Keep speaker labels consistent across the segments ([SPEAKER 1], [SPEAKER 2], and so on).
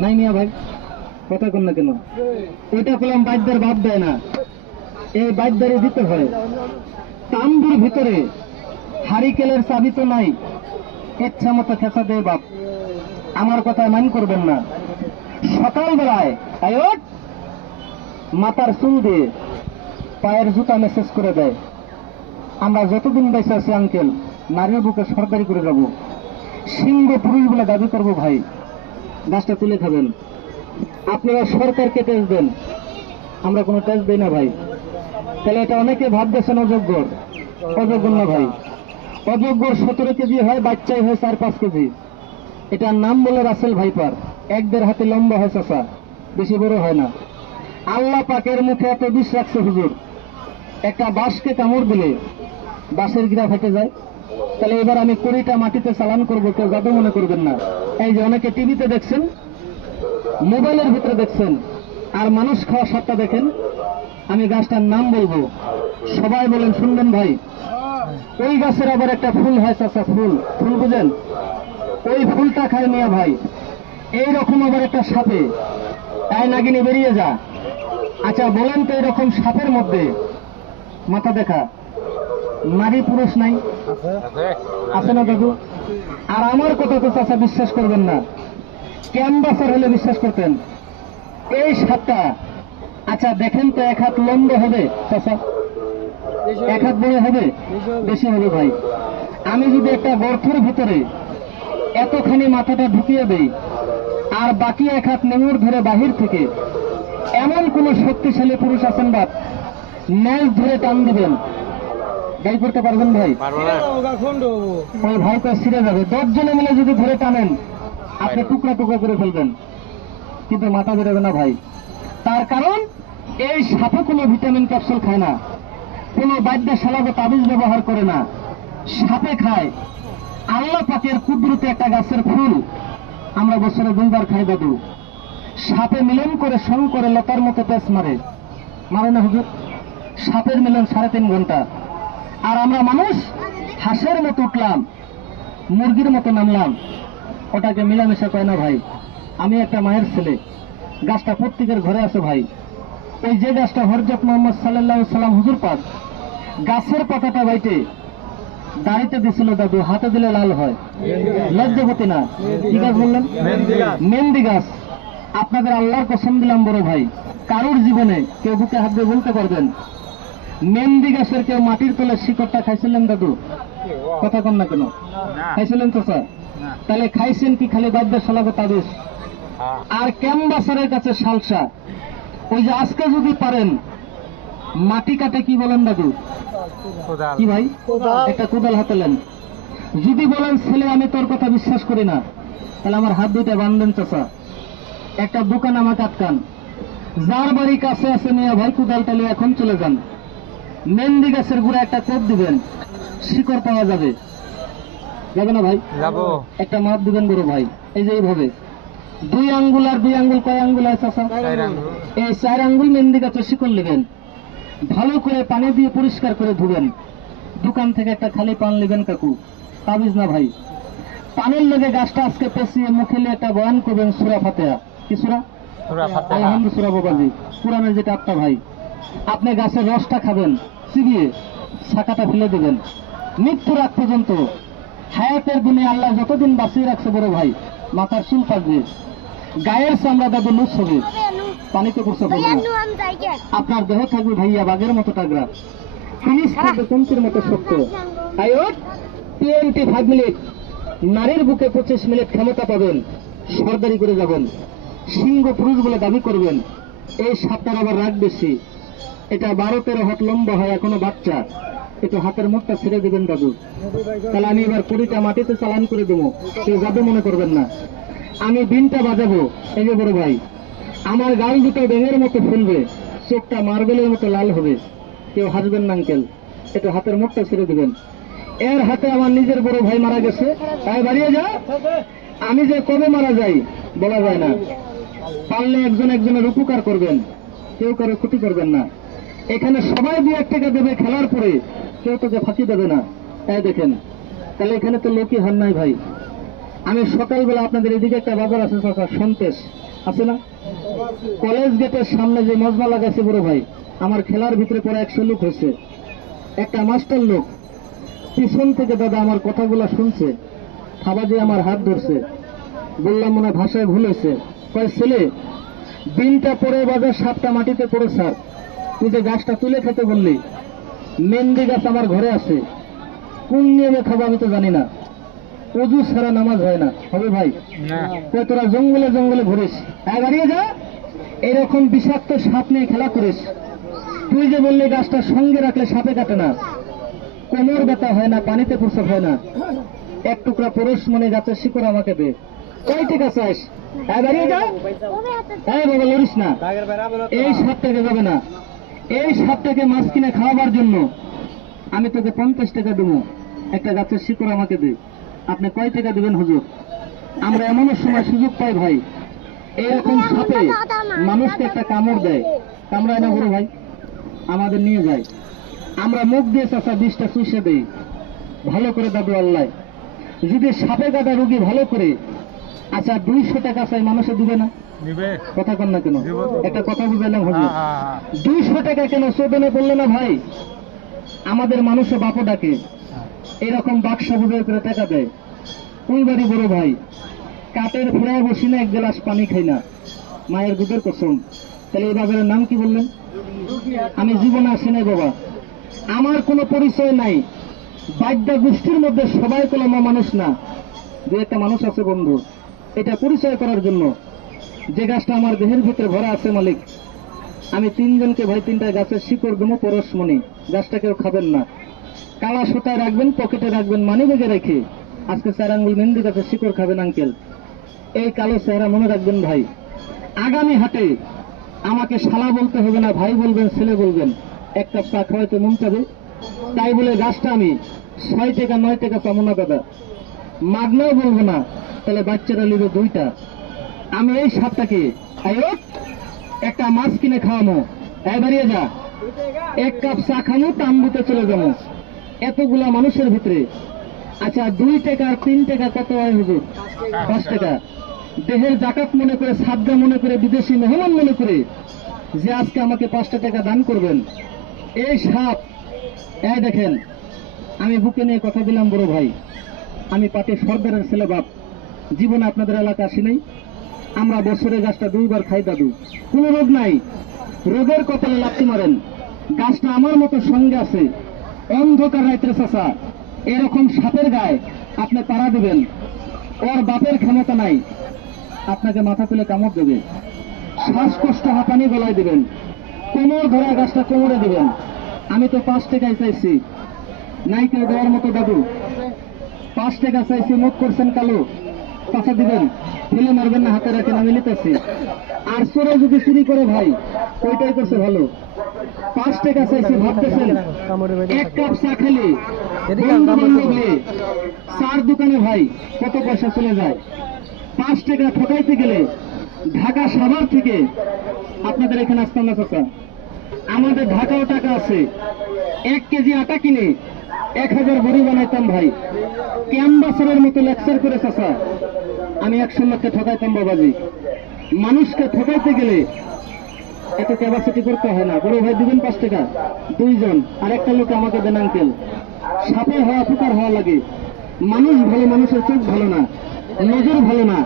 [SPEAKER 1] নাই মিয়া ভাই, কথা কন না কেন? ওইটা পেলাম বাদ্যের ভাব দেয় না। এই বাদ্যারে দিতে হয়। তাম্বুর ভিতরে হারিকেলের চাবি তো নাই, ইচ্ছা মতো খেসা দেয় বাপ। আমার কথা মান করবেন না। সকালবেলায় আয়োট মাথার চুল দিয়ে পায়ের জুতা মেসেজ করে দেয়। আমরা যতদিন বেঁচে আছি আঙ্কেল নারীর বুকে সরকারি করে যাব। সিংহ পুরুষ বলে দাবি করব ভাই। গাছটা তুলে খাবেন। আপনারা সরকারকে টেস্ট দেন। আমরা কোনো টেস্ট দিই না ভাই। তাহলে এটা অনেকে ভাবতেছেন অযোগ্য। অযোগ্য না ভাই। অযোগ্যর সতেরো কেজি হয়, বাচ্চাই হয় চার, পাঁচ কেজি। এটার নাম বলে রাসেল ভাইপার। এক দেড় হাতে লম্বা হয় চাষা বেশি বড় হয় না। আল্লাহ পাকের মুখে এত বিষ রাখছে হুজুর। একটা বাঁশকে কামড় দিলে বাঁশের গিরা ফেটে যায়। তাহলে এবার আমি কুড়িটা মাটিতে চালান করব, কেউ জাদু মনে করবেন না। এই যে অনেকে টিভিতে দেখছেন, মোবাইলের ভিতরে দেখছেন, আর মানুষ খাওয়া সাতটা দেখেন, আমি গাছটার নাম বলব। সবাই বলেন, শুনবেন ভাই। ওই গাছের আবার একটা ফুল হয় চাষা ফুল। ফুল বুঝেন? ওই ফুলটা খায় মিয়া ভাই। এই রকম আবার একটা সাপে। তাই নাগিনি, বেরিয়ে যা। আচ্ছা বলেন তো এরকম সাপের মধ্যে মাথা দেখা। নারী পুরুষ নাই। আছে না দাদু? আর আমার কথা তো চাষা বিশ্বাস করবেন না। ক্যানভাসার হলে বিশ্বাস করতেন। এই সাপটা। আচ্ছা দেখেন তো এক হাত লম্ব হবে চাষা এক হাত বড় হবে? বেশি হবে ভাই। আমি যদি একটা গর্থের ভিতরে এতখানি মাথাটা ঢুকিয়ে দেই, আর বাকি এক হাত নেমুর ধরে বাহির থেকে এমন কোন শক্তিশালী পুরুষ আছেন বাপ, ন্যাস ধরে টান দিবেন। গাই করতে পারবেন ভাই? ওই ভাই তো ছিঁড়ে যাবে। দশ জনে মিলে যদি ধরে টানেন আপনি টুকরা টুকরা করে ফেলবেন। কিন্তু মাথা বেরোবে না ভাই। তার কারণ এই সাপে কোনো ভিটামিন ক্যাপসুল খায় না। কোনো বাদ্যশালাকে তাবিজ ব্যবহার করে না। সাপে খায়। আল্লাহ পাকের কুদরতে একটা গাছের ফুল। আমরা বছরে দুইবার খাই দাদু। সাপে মিলন করে সং করে লতার মতো পেঁচ মারে। মারে না হুজুর? সাপের মিলন সাড়ে তিন ঘণ্টা। আর আমরা মানুষ হাঁসের মতো উঠলাম মুরগির মতো নামলাম। ওটাকে মিলামেশা করে না ভাই? আমি একটা মায়ের ছেলে। গাছটা প্রত্যেকের ঘরে আছে ভাই। এই যে গাছটা হরজত মোহাম্মদ সাল্লাহ সাল্লাম হুজুর পাক গাছের পাতাটা বাইটে দাড়িতে দিছিল দাদু হাতে দিলে লাল হয়। লজ্জাপতি না? কি গাছ বললেন? মেহেন্দি গাছ। আপনাদের আল্লাহর কসম দিলাম বড় ভাই। কারোর জীবনে কেউ বুকে হাত দিয়ে বলতে পারবেন? মেহেন্দি গাছের কেউ মাটির তলে শিকড়টা খাইছিলেন দাদু? কথা কন না কেন? খাইছিলেন তো স্যার? তাহলে খাইছেন কি খালি বাদ্য সালাবে তাবিজ? আর ক্যাম্বাসারের কাছে সালসা ওই যে আজকে যদি পারেন মাটি কাটে কি বলেন দাদু? কি ভাই? একটা কোদাল হাতে নেন। যদি বলেন ছেলে আমি তোর কথা বিশ্বাস করি না। তাহলে আমার হাত দুইটা বান্ধেন চাষা একটা দোকান আমাকে আটকান। যার বাড়ি কাছে আছে মিয়া ভাই কোদালটা নিয়ে এখন চলে যান। মেহেন্দি গাছের গুড়া একটা কোপ দিবেন শিকড় পাওয়া যাবে। যাবে না ভাই?
[SPEAKER 2] যাব।
[SPEAKER 1] একটা মাপ দিবেন বড় ভাই এই যে এইভাবে। দুই আঙ্গুল আর দুই আঙ্গুল কয় আঙ্গুল আছে? এই চার আঙ্গুল মেহেন্দি গাছে শিকড় নেবেন। ভালো করে পানি দিয়ে পরিষ্কার করে ধুবেন। দোকান থেকে একটা খালি পান নেবেন কাকু। তাবিজ না ভাই। পানের লেগে গাছটা আজকে পেঁচিয়ে মুখে নিয়ে একটা বয়ান করবেন সুরা ফাতেহা। কি সুরা? আলহামদু সুরা বাবাজি। কোরআনের যেটা আপনার ভাই। আপনি গাছের রসটা খাবেন চিবিয়ে শাখাটা ফেলে দেবেন। মৃত্যুর আগ পর্যন্ত। হায়াতের দিনে আল্লাহ যতদিন বাঁচিয়ে রাখছে বড় ভাই মাথার চুল পাকবে। গায়ের চামড়া দাদু লুজ হবে। পানিতে করছে আপনার দেহ থাকবে ভাইয়া বাঘের মতো টাগরা ফিনিশ থাকবে কমতির মতো শক্ত। আয়োট টোয়েন্টি ফাইভ মিনিট। নারীর বুকে পঁচিশ মিনিট ক্ষমতা পাবেন। সর্দারি করে যাবেন। সিংহ পুরুষ বলে দাবি করবেন এই সাপটার আবার রাগ বেশি। এটা বারো তেরো হাত লম্বা হয়, এখনও বাচ্চা। একটু হাতের মুখটা ছেড়ে দেবেন, দাদু। তাহলে আমি এবার কুড়িটা মাটিতে চালান করে দেবো। কেউ যাবে মনে করবেন না। আমি বিনটা বাজাবো। এই যে বড় ভাই, আমার গাল দুটো ব্যাঙের মতো ফুলবে। চোখটা মার্বেলের মতো লাল হবে। কেউ হাসবেন না, আঙ্কেল। একটু হাতের মুখটা ছেড়ে দিবেন। এর হাতে আমার নিজের বড় ভাই মারা গেছে। তাই বাড়িয়ে যা। আমি যে কবে মারা যাই, বলা যায় না। পারলে একজন একজনের উপকার করবেন। কেউ কারও ক্ষতি করবেন না। এখানে সবাই দু এক টাকা দেবে খেলার পরে, কেউ তোকে ফাঁকি দেবে না। তাই দেখেন, তাহলে এখানে তো লোকই হার নাই ভাই। আমি সকালবেলা আপনাদের এদিকে একটা বাজার আছে, চাচা, সন্তেশ। আছে না? কলেজ গেটের সামনে যে মজমা লাগাইছে বড় ভাই, আমার খেলার ভিতরে পরে একশো লোক হয়েছে। একটা মাস্টার লোক, পিছন থেকে দাদা আমার কথাগুলো শুনছে খাবাজে আমার হাত ধরছে। বললাম মনে ভাষায় ভুল হয়েছে। কয়, ছেলে, দিনটা পরে বাজার, সাতটা মাটিতে পড়ে, স্যার। তুই যে গাছটা তুলে খেতে বললি মেহেন্দি গাছ আমার ঘরে আছে। কোন নিয়মে খাব আমি তো জানি না। অজু ছাড়া নামাজ হয় না। হবে ভাই? তোরা জঙ্গলে জঙ্গলে ঘুরিস। হ্যাঁ দাঁড়িয়ে যা। এরকম বিষাক্ত সাপ নিয়ে খেলা করিস। তুই যে বললি গাছটা সঙ্গে রাখলে সাপে কাটে না। কোমর ব্যথা হয় না পানিতে প্রসব হয় না। এক টুকরা পুরুষ মনে গাছের শিকড় আমাকে দে। কয় ঠিক আছে আইস। হ্যাঁ দাঁড়িয়ে যা। হ্যাঁ বাবা লড়িস না। এই সাপটাকে যাবে না। এই সাপটাকে মাছ কিনে খাওয়াবার জন্য আমি তোকে পঞ্চাশ টাকা দেবো। একটা গাছের শিকড় আমাকে দে। আপনি কয় টাকা দেবেন হুজুর? আমরা এমনও সময় সুযোগ পাই ভাই। এরকম সাপে মানুষকে একটা কামড় দেয়। কামড়ায় না বড় ভাই? আমাদের নিয়ে যায়। আমরা মুখ দিয়ে চাষা বিষটা চুষে দেই। ভালো করে দাদু আল্লাহ। যদি সাপে কাটা রুগী ভালো করে আচ্ছা দুইশো টাকা চাই মানুষে দিবে না? কথা কন না কেন? একটা কথা বুঝাইলাম হুজুর।
[SPEAKER 2] হ্যাঁ, হ্যাঁ, হ্যাঁ।
[SPEAKER 1] দুইশো টাকা কেন চোদনে পড়ল না ভাই? আমাদের মানুষও বাপও ডাকে। এরকম বাক্সা বুঝে করে টাকা দেয়। ওই বাড়ি বড় ভাই কাটের ফুরায় বসি না এক গ্লাস পানি খাই না। মায়ের দুধের কসম। তাহলে এই বাজারের নাম কি বললেন? আমি জীবনে আসি নাই বাবা। আমার কোনো পরিচয় নাই। বাদ্যা গোষ্ঠীর মধ্যে সবাই কলমা মানুষ না। দু একটা মানুষ আছে বন্ধু। এটা পরিচয় করার জন্য। যে গাছটা আমার দেহের ভিতরে ভরা আছে, মালিক, আমি তিনজনকে ভাই, তিনটা গাছের শিকড় দেবো পরশমণি। গাছটা কেউ খাবেন না। কালা সুতায় রাখবেন, পকেটে রাখবেন, মানি বেগে রেখে আজকে চার আঙ্গুল মেহেন্দি গাছের শিকড় খাবেন, আঙ্কেল। এই কালো চেহারা মনে রাখবেন ভাই। আগামী হাটে আমাকে শালা বলতে হবে না, ভাই বলবেন, ছেলে বলবেন। এক কাপ চা খাওয়াইতে মন চাবে। তাই বলে গাছটা আমি ছয় টাকা, নয় টাকা পাবো না, দাদা। মাগনাও বলব না, তাহলে বাচ্চারা নিবে দুইটা। আমি এই সাপটাকে একটা মাছ কিনে খাওয়ামো। তাই বাড়িয়ে যা। এক কাপ চা খামো, তাম্বুতে চলে যাব এতগুলা মানুষের ভিতরে। আচ্ছা দুই টাকা আর তিন টাকা কত হয় হুজুর? পাঁচ টাকা। দেহের জাকাত মনে করে সাবজা মনে করে, বিদেশি মেহমান মনে করে যে আজকে আমাকে পাঁচটা টাকা দান করবেন। এই সাপ, এই দেখেন, আমি বুকে নিয়ে কথা দিলাম বড় ভাই। আমি পাটে সর্দারের ছেলে বাপ। জীবনে আপনাদের এলাকা আসি নাই। আমরা বছরে গাছটা দুইবার খাই দাদু। কোনো রোগ নাই। রোগের কপালে লাথি মারেন। গাছটা আমার মতো সঙ্গে আছে। অন্ধকার রাত্রে চাষা এরকম সাপের গায়ে আপনি তারা দেবেন। ওর বাপের ক্ষমতা নাই। আপনাকে মাথা তুলে কামড় দেবে। শ্বাসকষ্ট হাঁপানি গলায় দিবেন। কোমর ধরা গাছটা কোমরে দেবেন। আমি তো পাঁচ টাকায় চাইছি। নাইকেল দেওয়ার মতো দাদু। পাঁচ টাকা চাইছি, মুখ করছেন কালো। পাশা দিবেন। ফেলে মারবেন না হাতে রাখেন আমি নিতেছি। আর চোরে যদি চুরি করে ভাই ওইটাই করছে ভালো। পাঁচ টাকা চাইছি ভাবতেছেন এক কাপ চা খেলে। বন্ধু চার দোকানে ভাই কত পয়সা চলে যায়। পাঁচ টাকা ঠকাইতে গেলে ঢাকা সাভার থেকে আপনাদের এখানে আসতাম না চাচা। আমাদের ঢাকাও টাকা আছে। এক কেজি আটা কিনে এক হাজার বড়ি বানাইতাম ভাই। ক্যাম্বাসারের মতো লেকচার করে চাচা। আমি একশো লোককে ঠকাইতাম বাবাজি। মানুষকে ঠকাইতে গেলে এত ক্যাপাসিটি করতে হয় না। বড় ভাই, দিবেন পাঁচ টাকা। দুইজন, আর একটা লোক আমাকে দেন আঙ্কেল সাপে হওয়া, ফুকার হওয়া লাগে। মানুষ ভালো, মানুষের চোখ ভালো না। নজর ভালো না।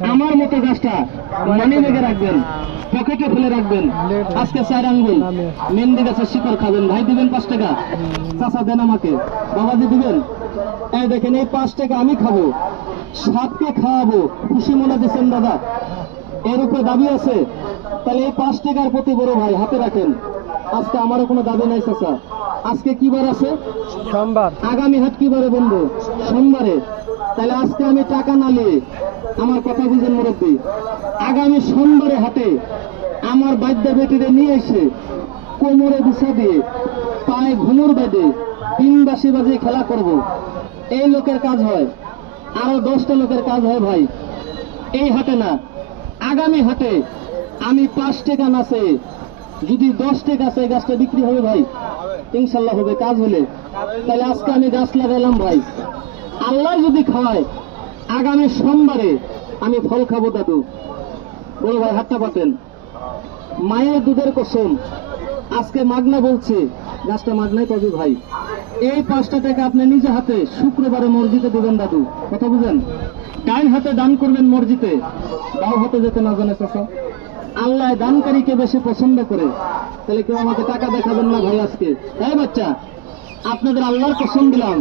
[SPEAKER 1] আমার মতো গাছটা মানি লেগে রাখবেন পকেটে ফেলে রাখবেন। আজকে চার আঙ্গুল। মেহেন্দি গাছের শিকড় খাবেন। ভাই দিবেন পাঁচ টাকা? চাচা দেন আমাকে। বাবাজি দিবেন? এই দেখেন এই পাঁচ টাকা আমি খাব। সাপকে খাওয়াবো। খুশি মনে দিচ্ছেন দাদা? এর উপরে দাবি আছে। তাহলে এই পাঁচ টাকার প্রতি বড় ভাই হাতে রাখেন। আজকে আমারও কোনো দাবি নাই চাচা। আজকে কি বার আছে?
[SPEAKER 2] সোমবার।
[SPEAKER 1] আগামী হাট কি বারে বন্ধু? সোমবারে। তাহলে আজকে আমি টাকা না নিয়ে আমার কথা বুঝেন মুরব্বী, আগামী সোমবারে হাটে আমার বাদ্য বেটিরে নিয়ে এসে কোমরে বিছা দিয়ে পায়ে ঘুমুর বেঁধে তিন বাসি বাজে খেলা করব। এই লোকের কাজ হয়, আরও দশটা লোকের কাজ হয় ভাই। এই হাটে না, আগামী হাটে আমি পাঁচ টাকা নাচে, যদি দশ টাকা এই গাছটা বিক্রি হবে ভাই। ইনশাল্লাহ হবে, কাজ হলে। তাহলে আজকে আমি গাছ লাগাইলাম ভাই। আল্লাহ যদি খাওয়ায় আগামী সোমবারে আমি ফল খাব, দাদু। বলো ভাই, হাতটা পাতেন। মায়ের দুধের কসম, আজকে মাগনা বলছে, গাছটা মাগনাই পাবি ভাই। এই পাঁচটা টাকা আপনি নিজে হাতে শুক্রবারে মসজিদে দেবেন, দাদু। কথা বুঝেন? ডাইন হাতে দান করবেন মসজিদে বাউ হাতে যেতে না জানে চাষা আল্লাহ দানকারীকে বেশি পছন্দ করে। তাহলে কেউ আমাকে টাকা দেখাবেন না ভাই আজকে। তাই বাচ্চা আপনাদের আল্লাহর কসম দিলাম।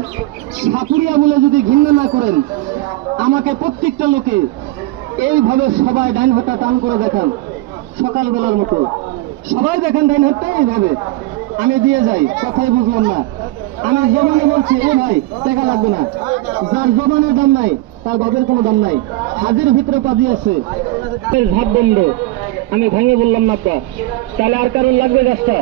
[SPEAKER 1] সাপুরিয়া বলে যদি ঘৃণা না করেন, আমাকে প্রত্যেকটা লোকে এইভাবে সবাই ডাইন হাতটা টান করে দেখান, সকালবেলার মতো। সবাই দেখেন ডাইন হাতটা এইভাবে। আমি দিয়ে যাই, কথাই বুঝলাম না। আমি জমানে বলছি, এ ভাই টাকা লাগবে না। যার জমানের দাম নাই, তার বাবের কোনো দাম নাই। হাজির ভিতরে পাজি আছে। ঝাপ বন্ধ আমি ভেঙে বললাম না তাহলে আর কারণ লাগবে গাছটা?